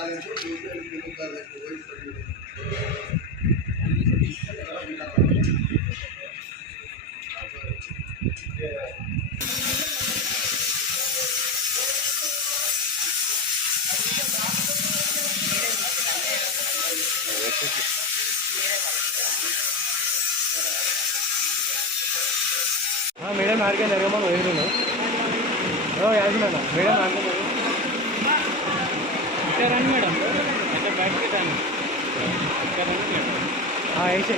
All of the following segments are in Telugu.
సాధించి జీవితం జీవితాలు हाँ मैडम आर के नरेमन वही रूम है ओ याद ना मैडम आर के ఇక్కడ రండి మేడం. అంటే బయటకి రండి ఇక్కడ రండి మేడం వేసే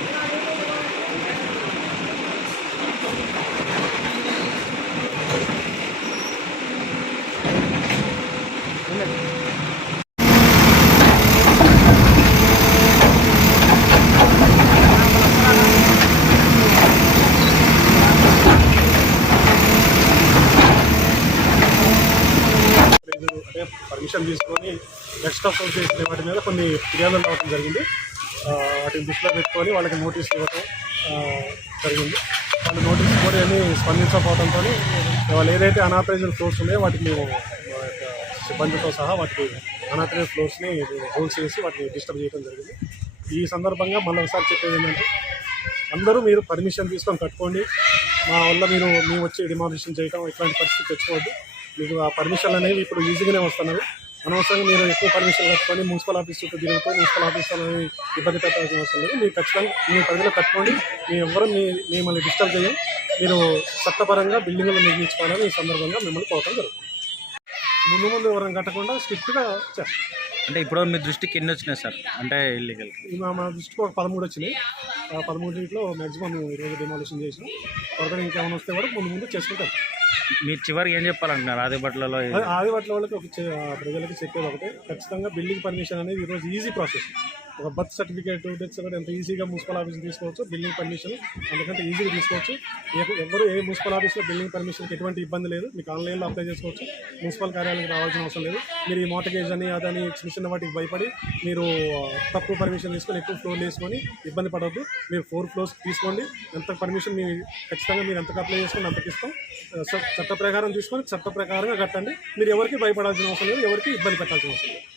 పర్మిషన్ తీసుకొని నెక్స్ట్ సోర్స్ చేసిన వాటి మీద కొన్ని ఫిర్యాదులు రావడం జరిగింది. వాటిని దృష్టిలో పెట్టుకొని వాళ్ళకి నోటీస్ ఇవ్వటం జరిగింది. వాళ్ళు నోటీస్ కూడా ఏమీ స్పందించకపోవడంతో వాళ్ళు ఏదైతే అనాథరైజ్డ్ ఫ్లోర్స్ ఉన్నాయో వాటికి మేము సిబ్బందితో సహా వాటికి అనాథరైజ్ ఫ్లోర్స్ని హోల్డ్ చేసి వాటిని డిస్టర్బ్ చేయడం జరిగింది. ఈ సందర్భంగా మళ్ళీ ఒకసారి చెప్పేది ఏంటంటే అందరూ మీరు పర్మిషన్ తీసుకొని కట్టుకోండి. మా వల్ల మీరు మేము వచ్చి డిమాలిషన్ చేయడం ఇట్లాంటి పరిస్థితి తెచ్చుకోవద్దు. మీకు ఆ పర్మిషన్లు అనేవి ఇప్పుడు ఈజీగానే వస్తున్నవి. అనవసరంగా మీరు ఎక్కువ పర్మిషన్ కట్టుకొని మున్సిపల్ ఆఫీస్ చుట్టూ తిరుగుతూ మున్సిపల్ ఆఫీస్ అనేవి ఇబ్బంది పెట్టాల్సిన అవసరం లేదు. మీరు ఖచ్చితంగా మీ పరిధిలో కట్టుకోండి. మీ ఎవ్వరూ మీ మిమ్మల్ని డిస్టర్బ్ చేయం మీరు చట్టపరంగా బిల్డింగులు నిర్మించుకోవాలని ఈ సందర్భంగా మిమ్మల్ని కోరడం జరుగుతుంది. ముందు ముందు ఎవరైనా కట్టకుండా స్ట్రిక్ట్గా చేస్తాం అంటే ఇప్పుడు మీ దృష్టికి ఎన్ని వచ్చినాయి సార్? అంటే ఇల్లీగల్ మా దృష్టికి ఒక పదమూడు వచ్చినాయి. పదమూడింటిలో మ్యాక్సిమం ఈరోజు డిమాలిషన్ చేసినాం. త్వరగా ఇంకేమైనా వస్తే కూడా ముందు ముందు చేసుకుంటాం. మీరు చివరికి ఏం చెప్పాలంటున్నారు? ఆదిపట్లలో అదే ఆదివాట్ల వాళ్ళకి ఒక ప్రజలకి చెప్పేది ఒకటే. ఖచ్చితంగా బిల్డింగ్ పర్మిషన్ అనేది ఈరోజు ఈజీ ప్రాసెస్ ఒక బర్త్ సర్టిఫికేట్ డెత్ సర్టిఫికేట్ ఎంత ఈజీగా మున్సిపల్ ఆఫీస్ తీసుకోవచ్చు బిల్డింగ్ పర్మిషన్ ఎందుకంటే ఈజీగా తీసుకోవచ్చు. ఎవరు ఏ మున్సిపల్ ఆఫీస్లో బిల్డింగ్ పర్మిషన్కి ఎటువంటి ఇబ్బంది లేదు మీకు ఆన్లైన్లో అప్లై చేసుకోవచ్చు. మున్సిపల్ కార్యాలయానికి రావాల్సిన అవసరం లేదు. మీరు ఈ మోటగేజ్ అని అదని చిన్న చిన్న వాటికి భయపడి మీరు తక్కువ పర్మిషన్ తీసుకొని ఎక్కువ ఫ్లోర్లు వేసుకొని ఇబ్బంది పడవద్దు మీరు ఫోర్ ఫ్లోర్స్ తీసుకోండి. ఎంత పర్మిషన్ మీ ఖచ్చితంగా మీరు ఎంతకు అప్లై చేసుకొని అంతకి ఇస్తాం. చట్ట ప్రకారం తీసుకొని చట్ట ప్రకారంగా కట్టండి. మీరు ఎవరికి భయపడాల్సిన అవసరం లేదు ఎవరికి ఇబ్బంది పెట్టాల్సిన అవసరం లేదు.